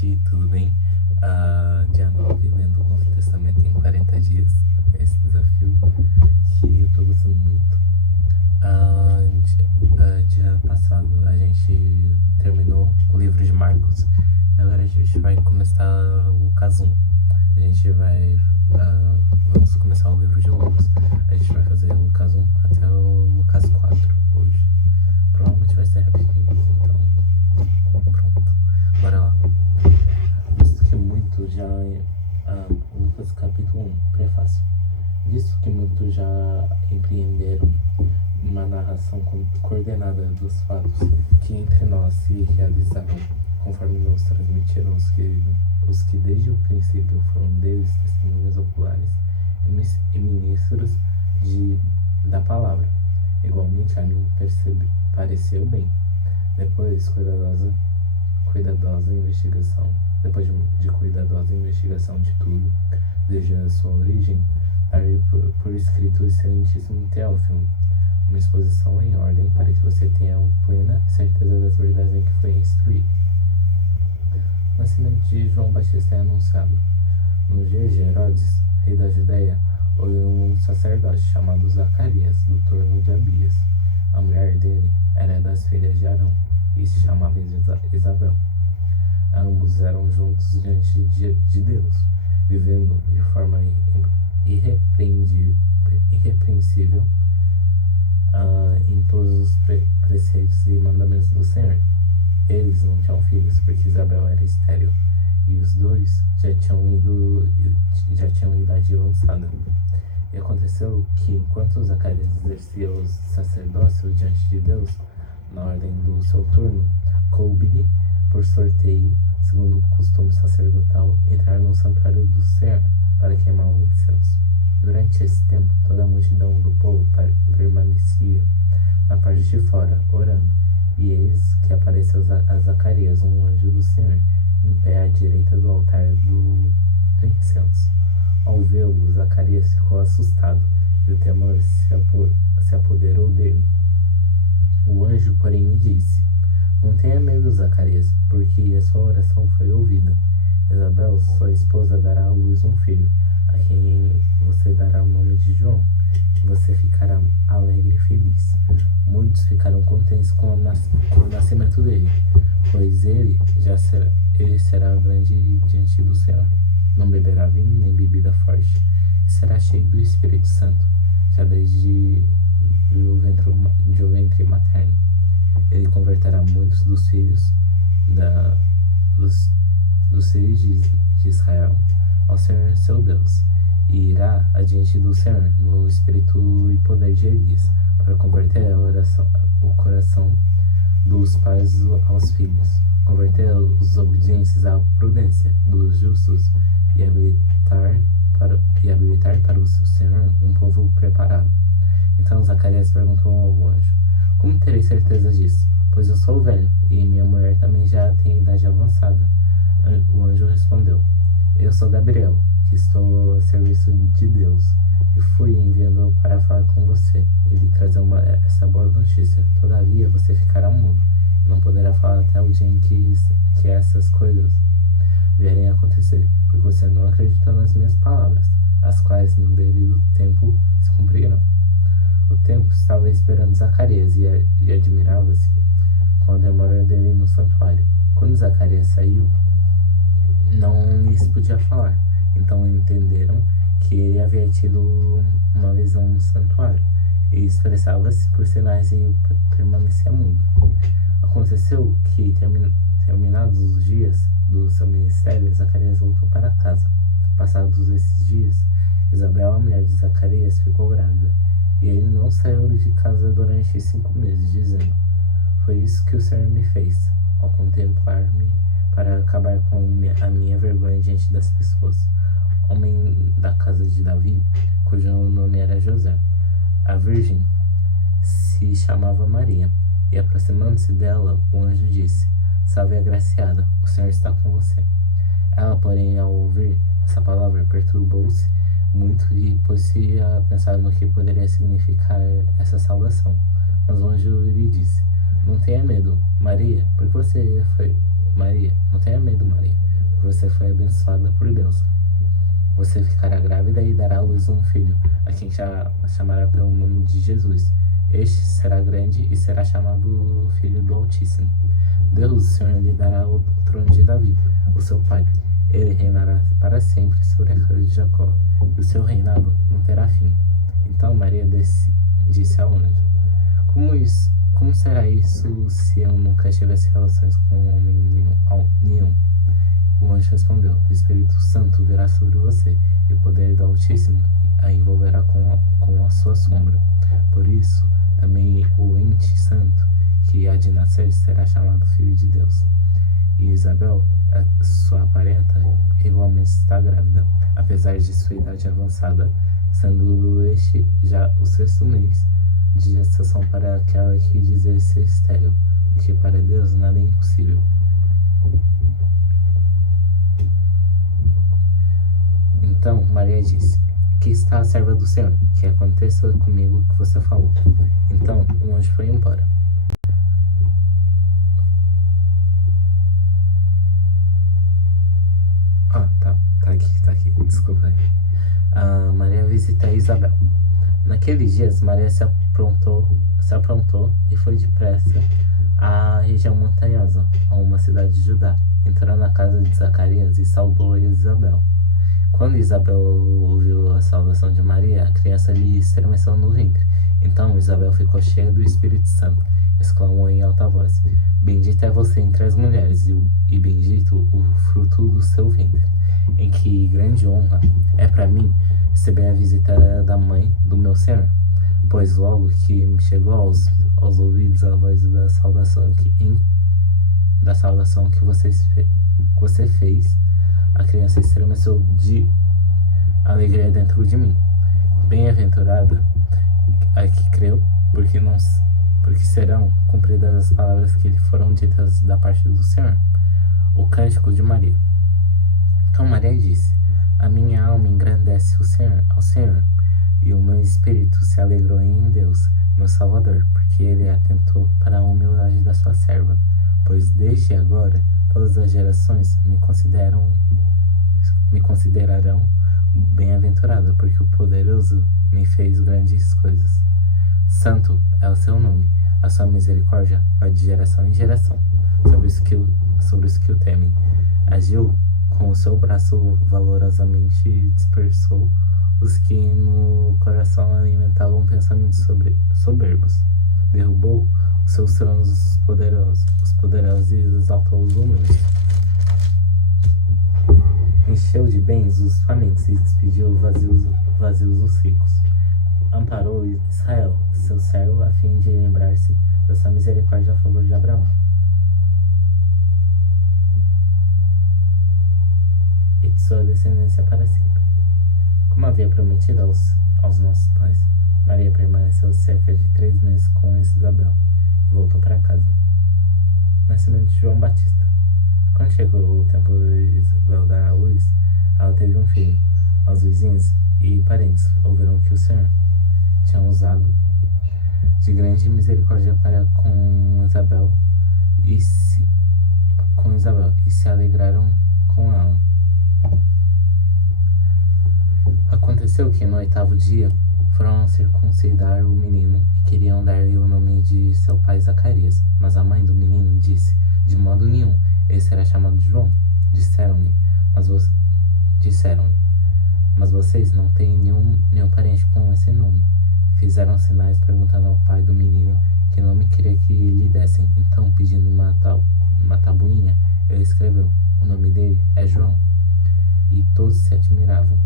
gente, tudo bem? Dia 9, lendo o Novo Testamento em 40 dias. Esse desafio que eu tô gostando muito. Dia passado a gente terminou o livro de Marcos e agora a gente vai começar Lucas 1. A gente vai. Vamos começar o livro de Lucas. A gente vai fazer Lucas 1 até o Lucas 4 hoje. Provavelmente vai ser rapidinho, então pronto. Bora lá. Visto que muitos já. Lucas capítulo 1, prefácio. Visto que muitos já empreenderam uma narração coordenada dos fatos que entre nós se realizaram, conforme nos transmitiram os que desde o princípio foram deles testemunhas oculares e ministros da palavra. Igualmente a mim pareceu bem. Depois de cuidadosa investigação de tudo, desde a sua origem, darei por escrito o excelentíssimo Teófilo, uma exposição em ordem para que você tenha plena certeza das verdades em que foi instruído. O nascimento de João Batista é anunciado. Nos dias de Herodes, rei da Judéia, houve um sacerdote chamado Zacarias, do turno de Abias. A mulher dele era das filhas de Arão e se chamava Isabel. Ambos eram juntos diante de Deus, vivendo de forma irrepreensível em todos os preceitos e mandamentos do Senhor. Eles não tinham filhos, porque Isabel era estéril, e os dois já tinham idade avançada. E aconteceu que, enquanto Zacarias exercia o sacerdócio diante de Deus, na ordem do seu turno, coube-lhe, por sorteio, segundo o costume sacerdotal, entrar no santuário do Senhor para queimar o incenso. Durante esse tempo, toda a multidão do povo permanecia na parte de fora, orando. E eis que apareceu a Zacarias, um anjo do Senhor, em pé à direita do altar do incenso. Ao vê-lo, Zacarias ficou assustado, e o temor se apoderou dele. O anjo, porém, lhe disse: Não tenha medo, Zacarias, porque a sua oração foi ouvida. Isabel, sua esposa, dará à luz um filho, a quem você dará o nome de João. Você ficará alegre e feliz. Muitos ficaram contentes com o nascimento dele, pois ele será grande diante do Senhor. Não beberá vinho nem bebida forte, e será cheio do Espírito Santo, já desde o ventre materno. Ele converterá muitos dos filhos dos filhos de Israel ao Senhor seu Deus, e irá adiante do Senhor no espírito e poder de Elias, para converter o coração dos pais aos filhos, converter os obedientes à prudência dos justos e habilitar para o Senhor um povo preparado. Então Zacarias perguntou ao anjo: Como terei certeza disso? Pois eu sou velho, e minha mulher também já tem idade avançada. O anjo respondeu: Eu sou Gabriel, que estou a serviço de Deus, e fui enviando para falar com você e lhe trazer essa boa notícia. Todavia você ficará mudo, não poderá falar até o dia em que essas coisas vierem a acontecer, porque você não acreditou nas minhas palavras, as quais no devido tempo se cumprirão. O tempo estava esperando Zacarias e admirava-se com a demora dele no santuário. Quando Zacarias saiu, não lhes podia falar. Então entenderam que ele havia tido uma visão no santuário, e expressava-se por sinais e permanecia mudo. Aconteceu que, terminados os dias do seu ministério, Zacarias voltou para casa. Passados esses dias, Isabel, a mulher de Zacarias, ficou grávida, e ele não saiu de casa durante 5 meses, dizendo: Foi isso que o Senhor me fez, ao contemplar-me, para acabar com a minha vergonha diante das pessoas. Homem da casa de Davi, cujo nome era José. A virgem se chamava Maria, e aproximando-se dela, o anjo disse: Salve, agraciada, o Senhor está com você. Ela, porém, ao ouvir essa palavra, perturbou-se muito e pôs-se a pensar no que poderia significar essa saudação. Mas o anjo lhe disse: Não tenha medo, Maria, porque você foi... Maria, não tenha medo, Maria, você foi abençoada por Deus. Você ficará grávida e dará à luz um filho, a quem chamará pelo nome de Jesus. Este será grande e será chamado Filho do Altíssimo. Deus, o Senhor, lhe dará o trono de Davi, o seu pai. Ele reinará para sempre sobre a casa de Jacó, e o seu reinado não terá fim. Então Maria disse ao anjo: Como será isso se eu nunca tivesse relações com homem nenhum? O anjo respondeu: O Espírito Santo virá sobre você, e o poder do Altíssimo a envolverá com a sua sombra. Por isso, também o ente santo que há de nascer será chamado Filho de Deus. E Isabel, sua parenta, igualmente está grávida, apesar de sua idade avançada, sendo este já o 6º mês de gestação para aquela que dizer ser estéril, porque para Deus nada é impossível. Então Maria disse: Que está a serva do Senhor, que aconteça comigo o que você falou. Então o anjo foi embora. Tá aqui, desculpa aí. Maria visita Isabel. Naqueles dias, Maria se aprontou e foi depressa à região montanhosa, a uma cidade de Judá. Entrou na casa de Zacarias e saudou Isabel. Quando Isabel ouviu a saudação de Maria, a criança lhe estremeceu no ventre. Então Isabel ficou cheia do Espírito Santo, exclamou em alta voz: Bendita é você entre as mulheres, e bendito o fruto do seu ventre. Em que grande honra é para mim receber a visita da mãe do meu Senhor, pois logo que me chegou aos ouvidos a voz da saudação que você fez, a criança estremeceu de alegria dentro de mim. Bem-aventurada a que creu, porque serão cumpridas as palavras que lhe foram ditas da parte do Senhor. O cântico de Maria. Então Maria disse: A minha alma engrandece ao Senhor, e o meu espírito se alegrou em Deus, meu Salvador, porque ele atentou para a humildade da sua serva. Pois desde agora todas as gerações me considerarão bem-aventurada, porque o poderoso me fez grandes coisas. Santo é o seu nome, a sua misericórdia vai de geração em geração sobre os que o temem. Agiu com o seu braço valorosamente, dispersou os que no coração alimentavam pensamentos soberbos. Derrubou os seus tronos os poderosos e exaltou os humildes. Encheu de bens os famintos e despediu vazios os ricos. Amparou Israel, seu servo, a fim de lembrar-se da sua misericórdia a favor de Abraão e de sua descendência para sempre. Como havia prometido aos nossos pais, Maria permaneceu cerca de 3 meses com Isabel e voltou para casa. Nascimento de João Batista. Quando chegou o tempo de Isabel dar à luz, ela teve um filho. Os vizinhos e parentes ouviram que o Senhor tinha usado de grande misericórdia para com Isabel e se alegraram com ela. Aconteceu que no 8º dia foram circuncidar o menino e queriam dar-lhe o nome de seu pai Zacarias. Mas a mãe do menino disse: De modo nenhum, ele será chamado João. Disseram-lhe: Mas vocês não têm nenhum parente com esse nome. Fizeram sinais perguntando ao pai do menino que nome queria que lhe dessem. Então, pedindo uma tabuinha, ele escreveu: O nome dele é João. E todos se admiraram.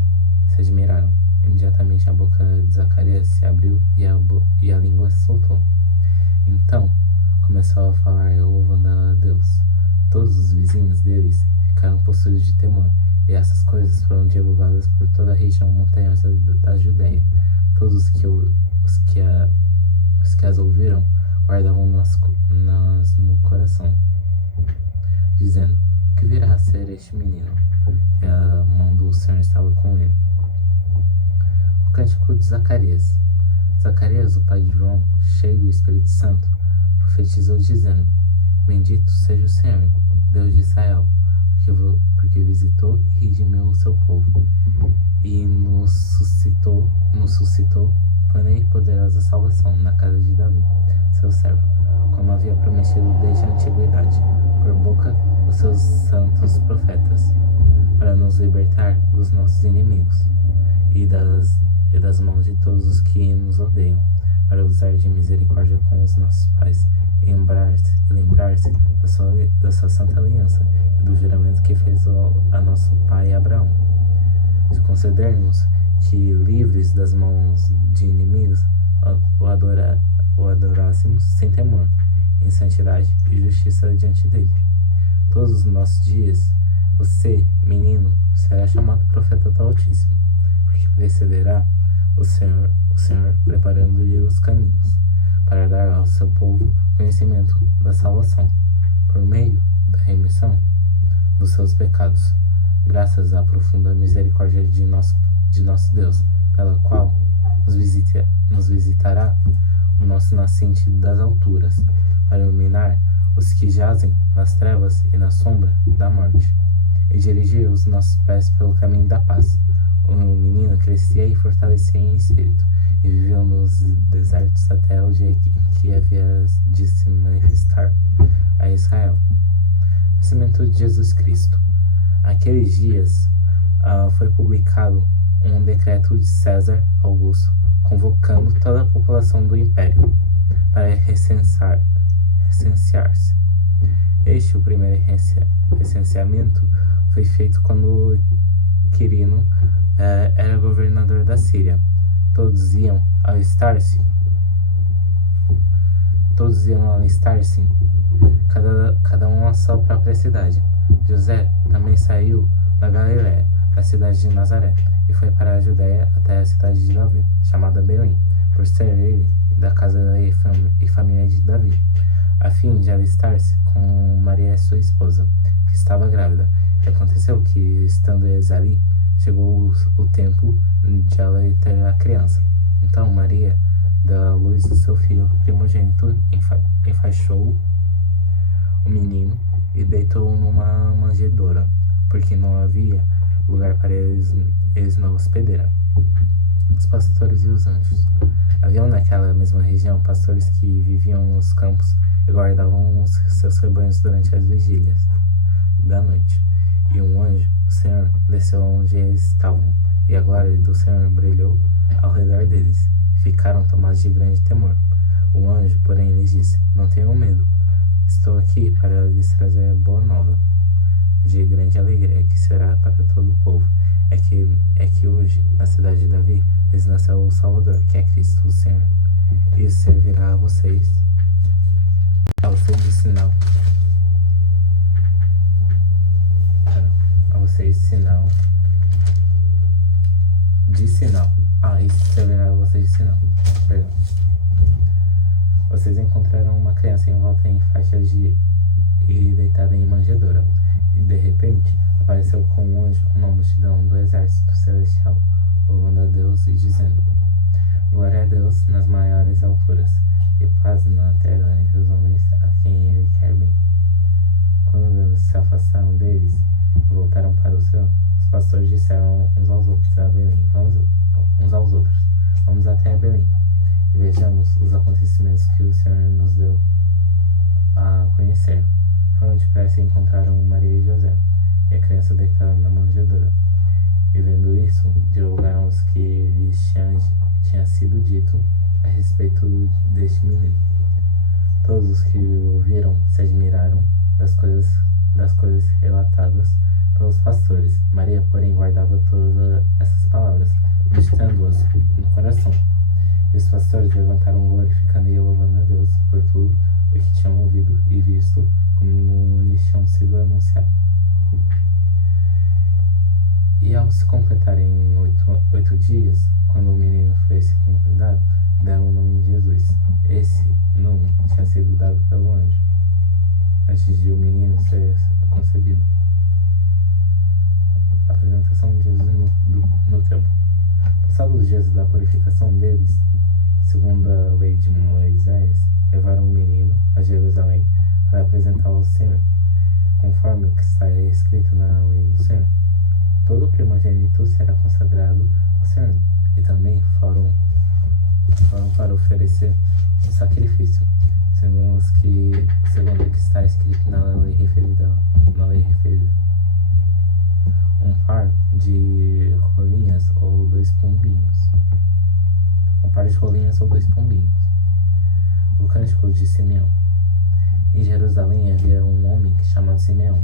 Imediatamente a boca de Zacarias se abriu e a língua se soltou. Então começou a falar louvando a Deus. Todos os vizinhos deles ficaram possuídos de temor, e essas coisas foram divulgadas por toda a região montanhosa da Judéia. Todos os que as ouviram guardavam no coração, dizendo: O que virá a ser este menino? E a mão do Senhor estava com ele. O cântico de Zacarias. Zacarias, o pai de João, cheio do Espírito Santo, profetizou dizendo: Bendito seja o Senhor, Deus de Israel, porque visitou e redimiu o seu povo, e nos suscitou plena e poderosa salvação na casa de Davi, seu servo, como havia prometido desde a antiguidade, por boca dos seus santos profetas, para nos libertar dos nossos inimigos e das mãos de todos os que nos odeiam, para usar de misericórdia com os nossos pais, e lembrar-se da sua santa aliança e do juramento que fez a nosso pai Abraão, de conceder-nos que, livres das mãos de inimigos, o adorássemos sem temor, em santidade e justiça diante dele. Todos os nossos dias, você, menino, será chamado profeta do Altíssimo, porque precederá o Senhor preparando-lhe os caminhos, para dar ao seu povo conhecimento da salvação, por meio da remissão dos seus pecados, graças à profunda misericórdia de nosso Deus, pela qual nos visitará o nosso nascente das alturas, para iluminar os que jazem nas trevas e na sombra da morte, e dirigir os nossos pés pelo caminho da paz. O menino crescia e fortalecia em espírito, e viveu nos desertos até o dia em que havia de se manifestar a Israel. Nascimento de Jesus Cristo. Aqueles dias foi publicado um decreto de César Augusto, convocando toda a população do império para recensear-se. O primeiro recenseamento foi feito quando Quirino era governador da Síria. Todos iam alistar-se, cada um à sua própria cidade. José também saiu da Galiléia, da cidade de Nazaré, e foi para a Judéia até a cidade de Davi, chamada Belém, por ser ele da casa e família de Davi, a fim de alistar-se com Maria, sua esposa, que estava grávida. E aconteceu que, estando eles ali, chegou o tempo de ela ter a criança. Então Maria, da luz do seu filho primogênito, enfaixou o menino e deitou-o numa manjedoura, porque não havia lugar para eles na hospedeira. Os pastores e os anjos. Haviam naquela mesma região pastores que viviam nos campos e guardavam os seus rebanhos durante as vigílias da noite. E um anjo do Senhor desceu onde eles estavam, e a glória do Senhor brilhou ao redor deles. Ficaram tomados de grande temor. O anjo, porém, lhes disse: Não tenham medo. Estou aqui para lhes trazer a boa nova de grande alegria, que será para todo o povo. É que hoje, na cidade de Davi, lhes nasceu o Salvador, que é Cristo, o Senhor. Isso servirá a vocês de sinal. Isso servirá a vocês de sinal. Perdão. Vocês encontrarão uma criança envolta em faixas e deitada em manjedoura. E de repente apareceu com um anjo uma multidão do exército celestial, louvando a Deus e dizendo: Glória a Deus nas maiores alturas, e paz na terra entre os homens a quem ele quer bem. Quando se afastaram deles e voltaram para o céu, os pastores disseram uns aos outros a Belém: Vamos até Belém e vejamos os acontecimentos que o Senhor nos deu a conhecer. Foram depressa e encontraram Maria e José, e a criança deitada na manjedoura. E vendo isso, divulgaram os que lhes tinha sido dito a respeito deste menino. Todos os que o ouviram se admiraram das coisas relatadas pelos pastores. Maria, porém, guardava todas essas palavras, meditando-as no coração. E os pastores levantaram glorificando e louvando a Deus por tudo o que tinham ouvido e visto, como lhes tinham sido anunciado. E ao se completarem 8 dias, quando o menino foi circuncidado, deram o nome de Jesus. Esse nome tinha sido dado pelo anjo, antes de o menino ser concebido. A apresentação de Jesus no templo. Passados os dias da purificação deles, segundo a lei de Moisés, levaram o menino a Jerusalém para apresentá-lo ao Senhor, conforme o que está escrito na lei do Senhor. todo primogênito será consagrado ao Senhor, e também foram para oferecer um sacrifício, segundo o que está escrito na lei referida. Um par de rolinhas ou dois pombinhos. O cântico de Simeão. Em Jerusalém havia um homem chamado Simeão.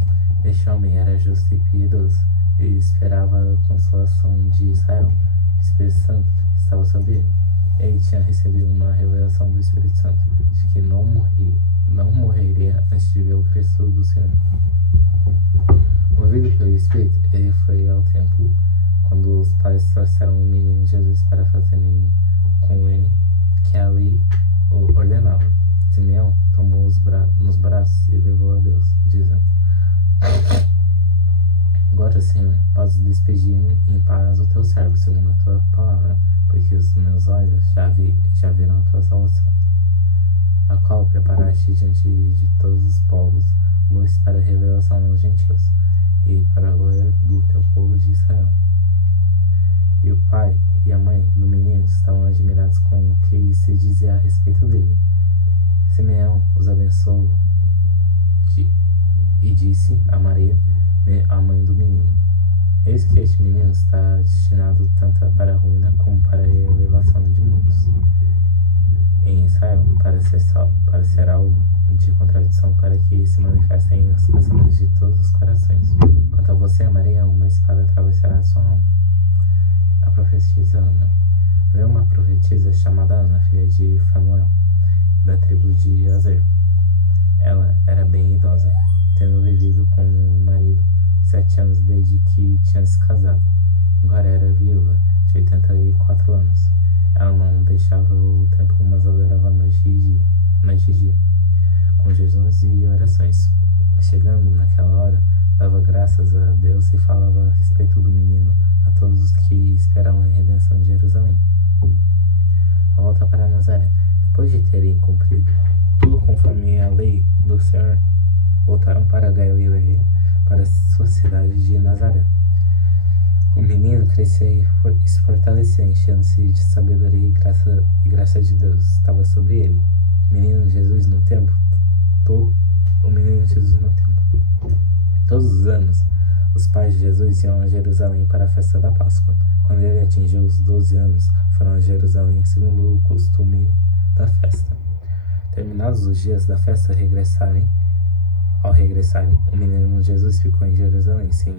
Este homem era justo e piedoso e esperava a consolação de Israel. O Espírito Santo estava sobre ele. Ele tinha recebido uma revelação do Espírito Santo de que não morreria antes de ver o Cristo do Senhor. Movido pelo Espírito, ele foi ao templo quando os pais trouxeram o menino Jesus para fazerem com ele que a lei o ordenava. Simeão tomou nos braços e levou a Deus, dizendo: Agora, Senhor, podes despedir-me em paz o teu servo, segundo a tua palavra, porque os meus olhos já viram a tua salvação, a qual preparaste diante de todos os povos, luz para a revelação aos gentios, e para a glória do teu povo de Israel. E o pai e a mãe do menino estavam admirados com o que se dizia a respeito dele. Simeão os abençoou e disse a Maria, a mãe do menino: Eis que este menino está destinado tanto para a ruína como para a elevação de muitos em Israel, para ser alvo de contradição, para que se manifestem os pensamentos de todos os corações. Quanto a você, Maria, uma espada atravessará a sua alma. A profetisa Ana. Havia uma profetisa chamada Ana, filha de Fanuel, da tribo de Azer. Ela era bem idosa, tendo vivido com um marido 7 anos desde que tinha se casado. Agora era viúva, de 84 anos. Ela não deixava o templo, mas adorava noite e dia, com jejuns e orações. Chegando naquela hora, dava graças a Deus e falava a respeito do menino a todos os que esperavam a redenção de Jerusalém. A volta para Nazaré. Depois de terem cumprido tudo conforme a lei do Senhor, voltaram para a Galileia, para a sua cidade de Nazaré. O menino crescia e se fortalecia, enchendo-se de sabedoria e graça de Deus estava sobre ele. O menino Jesus no templo. Todos os anos, os pais de Jesus iam a Jerusalém para a festa da Páscoa. Quando ele atingiu os 12 anos, foram a Jerusalém segundo o costume da festa. Terminados os dias da festa, ao regressarem, o menino Jesus ficou em Jerusalém sem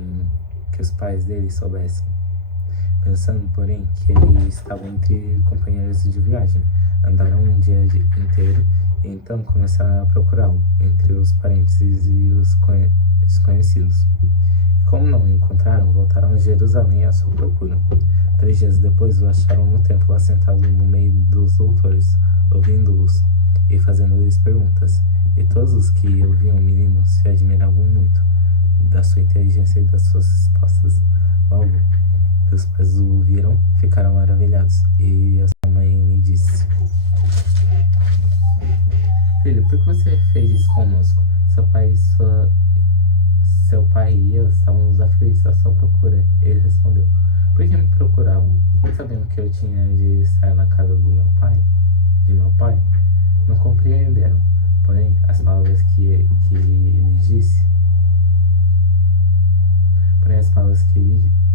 que os pais dele soubessem, pensando, porém, que ele estava entre companheiros de viagem. Andaram um dia inteiro e então começaram a procurá-lo entre os parentes e os desconhecidos. E como não o encontraram, voltaram a Jerusalém à sua procura. 3 dias depois o acharam no templo, assentado no meio dos doutores, ouvindo-os e fazendo-lhes perguntas. E todos os que ouviam o menino se admiravam muito da sua inteligência e das suas respostas. Logo que os pais o viram, ficaram maravilhados. E a sua mãe lhe disse: Filho, por que você fez isso conosco? Seu pai e eu estávamos aflitos à sua procura. Ele respondeu: Por que me procuravam? Sabendo que eu tinha de estar na casa de meu pai? Não compreenderam, porém, as palavras que ele disse.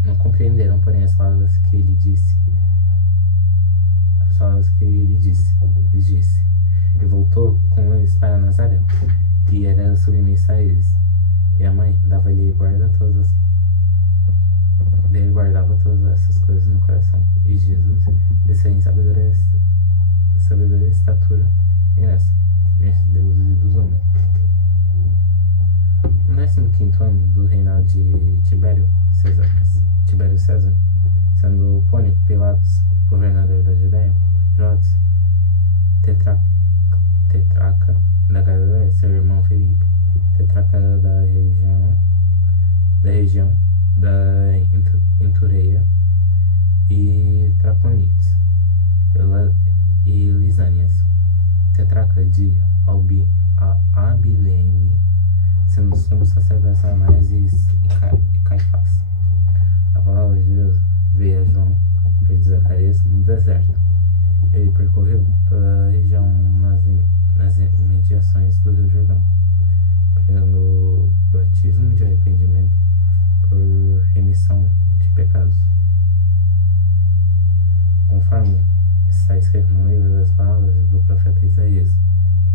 Não compreenderam, porém, as palavras que ele disse. Ele disse. E voltou com eles para Nazaré, e era submissa a eles. E a mãe guardava todas essas coisas no coração. E Jesus desceu em sabedoria, estatura e graça diante de Deus e dos homens. No 15º ano do reinado de Tibério César, sendo Pôncio Pilatos governador da Judéia, Herodes tetrarca da Galileia, seu irmão Felipe, tetrarca da região da Itureia e Traconites e Lisânias, tetrarca de Abilene, sendo sumo sacerdote Anás e Caifás, conforme está escrito no livro das palavras do profeta Isaías: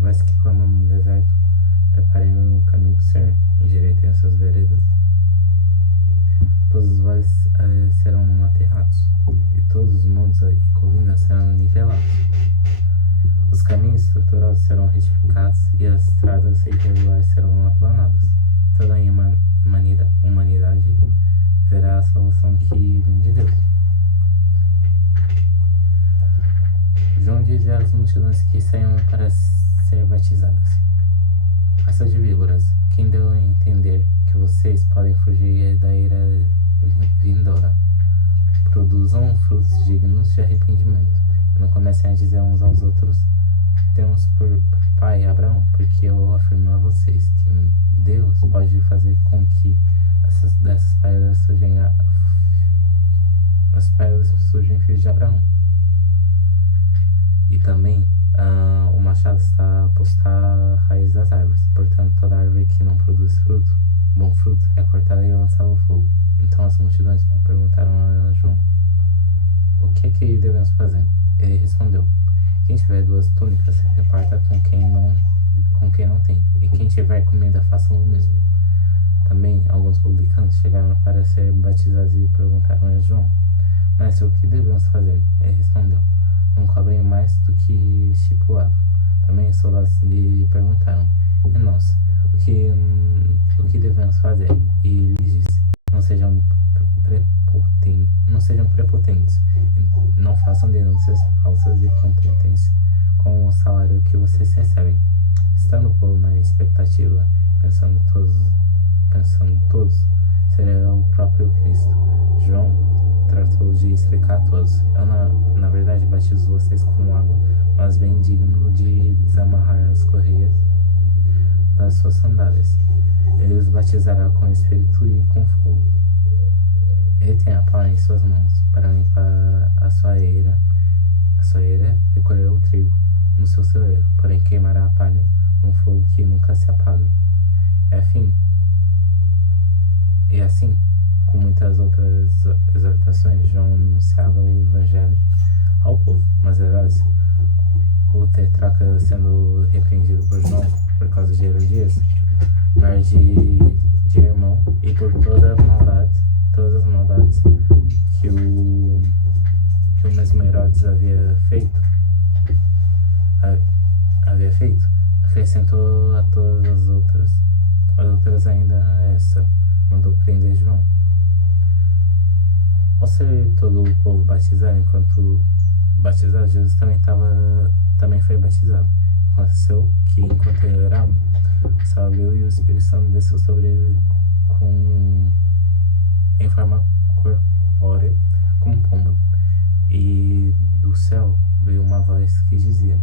vós que clamam no deserto, preparem o caminho do Senhor, endireitem as suas veredas. Todos os vales serão aterrados, e todos os montes e colinas serão nivelados. Os caminhos tortuosos serão retificados, e as estradas irregulares serão aplanadas. Toda a humanidade verá a salvação que vem de Deus. João diz às multidões que saíam para ser batizadas: raça de víboras, quem deu a entender que vocês podem fugir da ira vindoura? Produzam frutos dignos de arrependimento, e não comecem a dizer uns aos outros: temos por pai Abraão, porque eu afirmo a vocês que Deus pode fazer com que dessas pedras surjam filhos de Abraão. E também o machado está posto à raiz das árvores. Portanto, toda árvore que não produz bom fruto, é cortada e lançada ao fogo. Então as multidões perguntaram a João: o que é que devemos fazer? Ele respondeu: quem tiver 2 túnicas, reparta com quem não tem, e quem tiver comida, faça o mesmo. Também alguns publicanos chegaram para ser batizados e perguntaram a João: mestre, o que devemos fazer? Ele respondeu: não cobrem mais do que estipulado. Também os soldados lhe perguntaram: e nós, o que devemos fazer? E ele lhes disse: não sejam prepotentes, não façam denúncias falsas e contentem-se com o salário que vocês recebem. Estando o povo na expectativa, pensando todos, seria o próprio Cristo. João tratou de explicar a todos: eu na verdade batizo vocês com água, mas bem digno de desamarrar as correias das suas sandálias. Ele os batizará com o Espírito e com fogo. Ele tem a pá em suas mãos para limpar a sua eira e colher o trigo no seu celeiro, porém queimará a palha num fogo que nunca se apaga. E assim, com muitas outras exortações, João anunciava o Evangelho ao povo. Mas Herodes, o tetrarca, sendo repreendido por João por causa de Herodias, mar de irmão, e por todas as maldades que o mesmo Herodes havia feito, acrescentou a todas as outras ainda essa: mandou prender João. Ao ser todo o povo batizado, Jesus também foi batizado. Aconteceu que, enquanto ele orava, o céu abriu e o Espírito Santo desceu sobre ele em forma corpórea, como pomba. E do céu veio uma voz que dizia: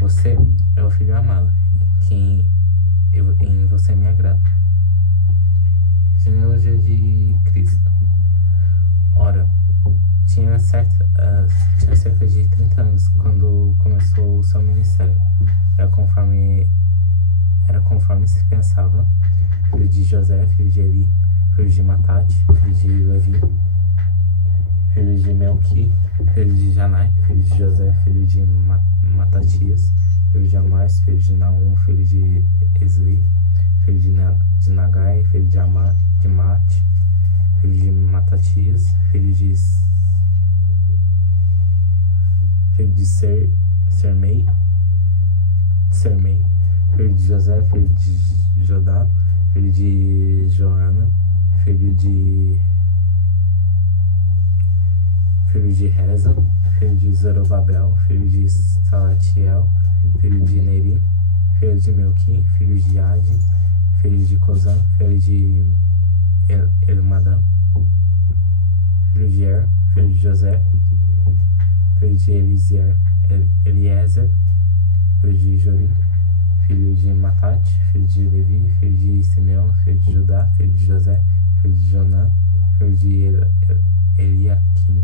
você é o Filho amado, em você me agrada. Genealogia de Cristo. Ora, tinha cerca de 30 anos quando começou o seu ministério. Era conforme se pensava: filho de José, filho de Eli, filho de Matate, filho de Levi, filho de Melqui, filho de Janai, filho de José, filho de Matatias, filho de Amás, filho de Naum, filho de Esli, filho de Nagai, filho de Mate, filho de Matatias, filho de Sermei, filho de José, filho de Jodá, filho de Joana, filho de Reza, filho de Zorobabel, filho de Salatiel, filho de Neri, filho de Melqui, filho de Ade, filho de Cozã, filho de Elmadã, filho de Er, filho de José, filho de Eliezer, filho de Jorim, filho de Matate, filho de Levi, filho de Simeão, filho de Judá, filho de José, filho de Jonã, filho de Eliaquim,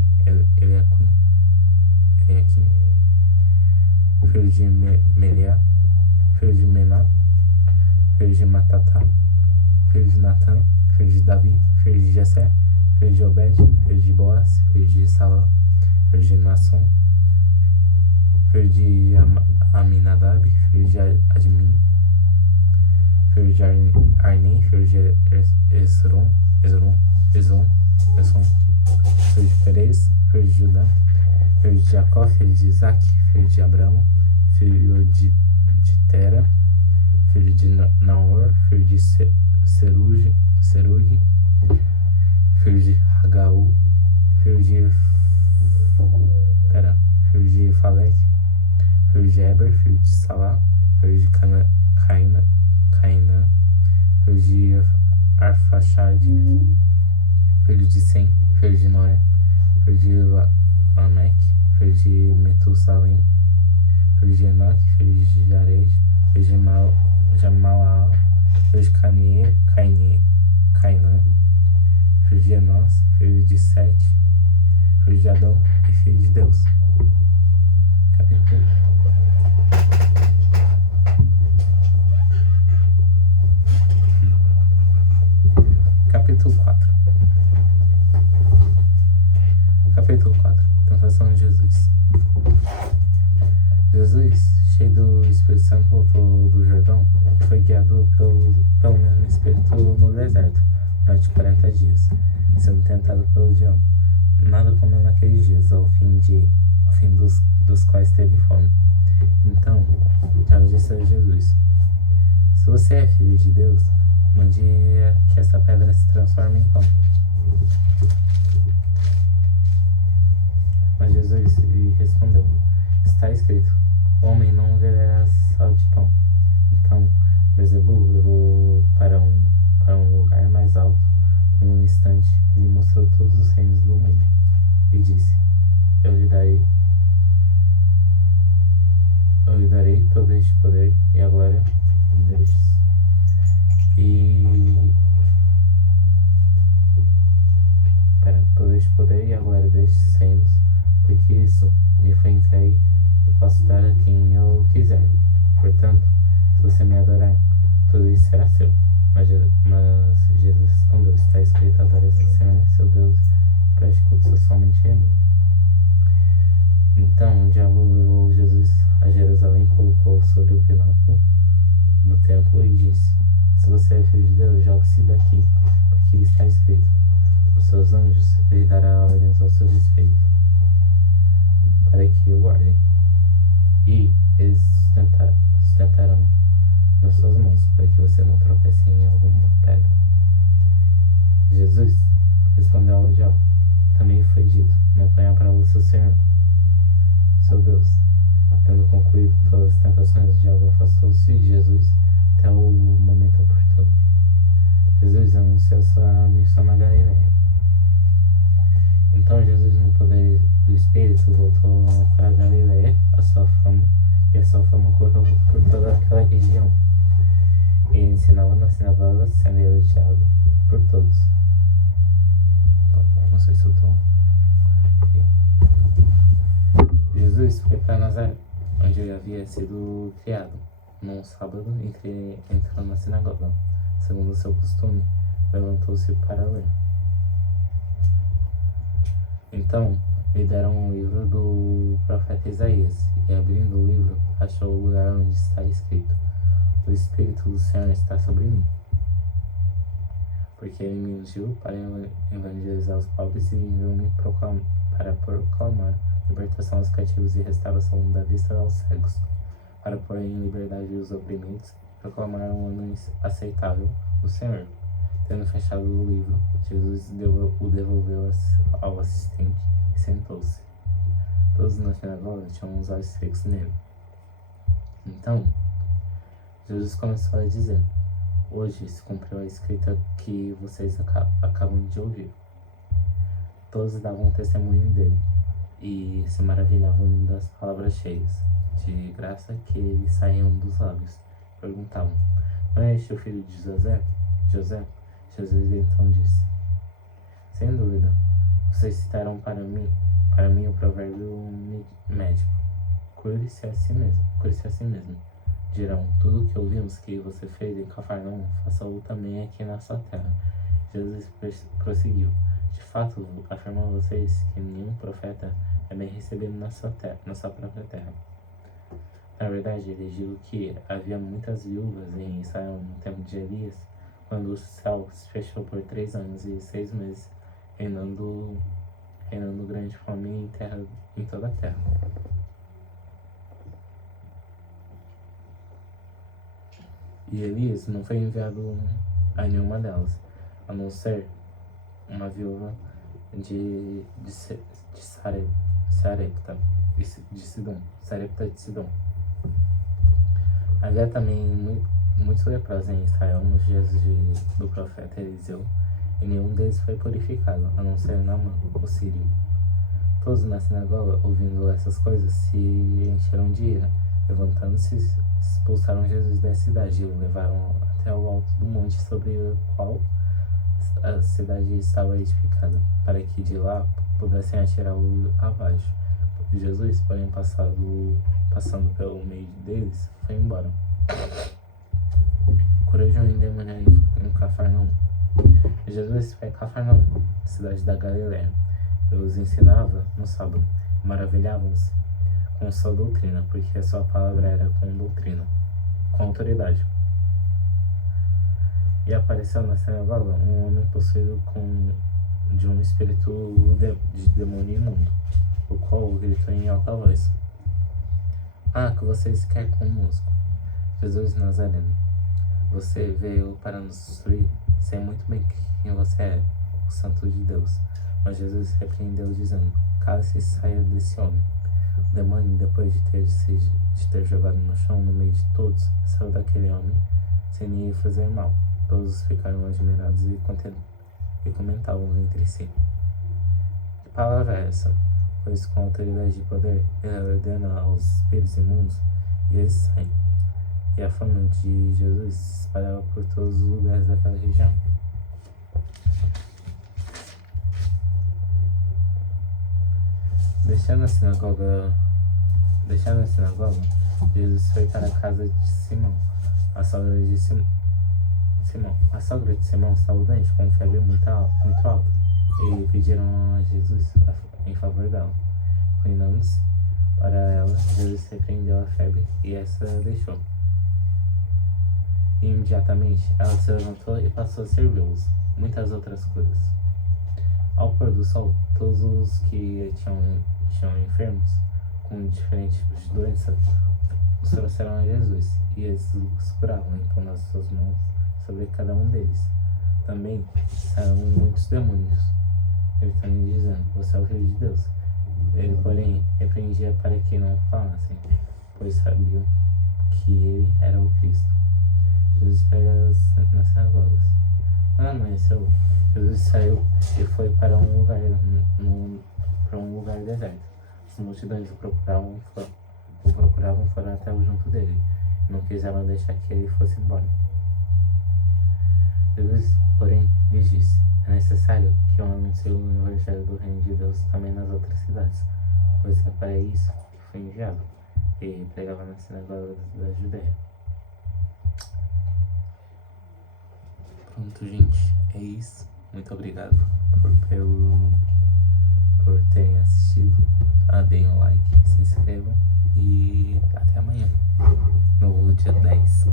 filho de Meliá, filho de Mená, filho de Matatá, filho de Natã, filho de Davi, filho de Jessé, filho de Obed, filho de Boaz, filho de Salã, filho de Nasson, filho de Aminadab, filho de Admin, filho de Arni, filho de Esron, filho de Perez, filho de Judá, filho de Jacó, filho de Isaac, filho de Abraão, filho de Tera, filho de Naor, filho de Serug, filho de Hagaú, filho de Falec, filho de Eber, filho de Salá, filho de Cainã, filho de Arfaxade, filho de Sem, filho de Noé, filho de Lameque, filho de Metusalém, filho de Enoque, filho de Jared, filho de Malaal, filho de Cainã, filho de Enós, filho de Sete, filho de Adão e filho de Deus. Capítulo 4. Tentação de Jesus. Jesus, cheio do Espírito Santo, voltou do Jordão e foi guiado pelo mesmo Espírito no deserto durante 40 dias, sendo tentado pelo diabo. Nada comeu naqueles dias, ao fim dos quais teve fome. Então, Deus disse a Jesus: se você é filho de Deus, mande que essa pedra se transforme em pão. Mas Jesus lhe respondeu: está escrito, o homem não viverá só de pão. Então Beelzebul levou para um lugar mais alto. Num instante lhe mostrou todos os reinos do mundo e disse: eu lhe darei todo este poder e a glória destes reinos, porque isso me foi entregue e posso dar a quem eu quiser. Portanto, se você me adorar, tudo isso será seu. Mas Jesus respondeu: está escrito, adore o Senhor, seu Deus, e preste culto somente a mim. Então o diabo levou Jesus a Jerusalém, colocou sobre o pináculo do templo e disse: se você é filho de Deus, jogue-se daqui, porque está escrito, os seus anjos lhe dará ordens ao seu respeito, para que o guardem, e eles sustentarão nas suas mãos, para que você não tropece em alguma pedra. Jesus respondeu ao diabo: também foi dito, não ponha à prova o seu Senhor, seu Deus. Tendo concluído todas as tentações, o diabo afastou-se de Jesus até o momento oportuno. Jesus anunciou sua missão na Galileia. Então Jesus, no poder do Espírito, voltou para a Galileia, a sua fama correu por toda aquela região. E ensinava nas sinagogas, sendo elogiado por todos. Não sei se eu estou. Jesus foi para Nazaré, onde ele havia sido criado. Num sábado, entrou na sinagoga. Segundo o seu costume, levantou-se para ler. Então lhe deram um livro do profeta Isaías, e abrindo o livro, achou o lugar onde está escrito: o Espírito do Senhor está sobre mim, porque ele me ungiu para evangelizar os pobres e enviou-me para proclamar libertação aos cativos e restauração da vista aos cegos, para pôr em liberdade os oprimidos, proclamar um ano aceitável do Senhor. Tendo fechado o livro, Jesus o devolveu ao assistente e sentou-se. Todos na sinagoga tinham os olhos fixos nele. Então, Jesus começou a dizer: hoje se cumpriu a escrita que vocês acabam de ouvir. Todos davam testemunho dele e se maravilhavam das palavras cheias de graça que lhe saíam dos lábios. Perguntavam: não é este o filho de José? Jesus então disse: sem dúvida, vocês citaram para mim o provérbio médico: cure-se a si mesmo. Dirão: tudo o que ouvimos que você fez em Cafarnaum, faça-o também aqui na sua terra. Jesus prosseguiu: De fato, afirmo a vocês que nenhum profeta é bem recebido na sua própria terra. Na verdade, lhes digo que havia muitas viúvas em Israel no tempo de Elias, quando o céu se fechou por 3 anos e 6 meses, reinando grande fome em toda a terra. E Elias não foi enviado a nenhuma delas, a não ser uma viúva de Sarepta de Sidom. Havia também muitos leprosos em Israel nos dias do profeta Eliseu, e nenhum deles foi purificado, a não ser Naamã, o sírio. Todos na sinagoga, ouvindo essas coisas, se encheram de ira. Levantando-se, expulsaram Jesus da cidade e o levaram até o alto do monte sobre o qual a cidade estava edificada, para que de lá pudessem atirá-lo abaixo. Jesus, porém, passando pelo meio deles, foi embora. Curou de um endemoniado em Cafarnaum. Jesus foi a Cafarnaum, cidade da Galileia. Ele os ensinava no sábado. Maravilhavam-se com sua doutrina, porque a sua palavra era com doutrina, com autoridade. E apareceu na sinagoga um homem possuído de um espírito de demônio imundo, o qual gritou em alta voz: que vocês querem conosco, Jesus Nazareno? Você veio para nos destruir? Sei muito bem quem você é, o Santo de Deus. Mas Jesus repreendeu, dizendo: cale-se e saia desse homem. O demônio, depois de ter jogado no chão no meio de todos, saiu daquele homem sem lhe fazer mal. Todos ficaram admirados e comentavam entre si: que palavra é essa? Pois com autoridade e poder ele ordena aos espíritos imundos e eles saem. E a fama de Jesus se espalhava por todos os lugares daquela região. Deixando a sinagoga, Jesus foi para a casa de Simão. A sogra de Simão estava doente, com febre muito alta, e pediram a Jesus em favor dela. Inclinando-se para ela, Jesus repreendeu a febre e essa deixou. E imediatamente ela se levantou e passou a servi-los. Muitas outras coisas. Ao pôr do sol, todos os que tinham enfermos com diferentes tipos de doença os trouxeram a Jesus, e eles os curavam, impondo as suas mãos sobre cada um deles. Também saíram muitos demônios, gritando e dizendo: você é o Filho de Deus. Ele, porém, repreendia para que não falassem, pois sabiam que ele era o Cristo. Jesus prega nas sinagogas. Quando amanheceu, Jesus saiu e foi para um lugar deserto. As multidões o procuravam, foram até junto dele. Não quiseram deixar que ele fosse embora. Jesus, porém, lhes disse: é necessário que eu anuncie o evangelho do reino de Deus também nas outras cidades, pois é para isso que foi enviado. E pregava nas sinagogas da Judeia. Pronto, gente, é isso. Muito obrigado por terem assistido. Deem um like, se inscrevam e até amanhã, no dia 10.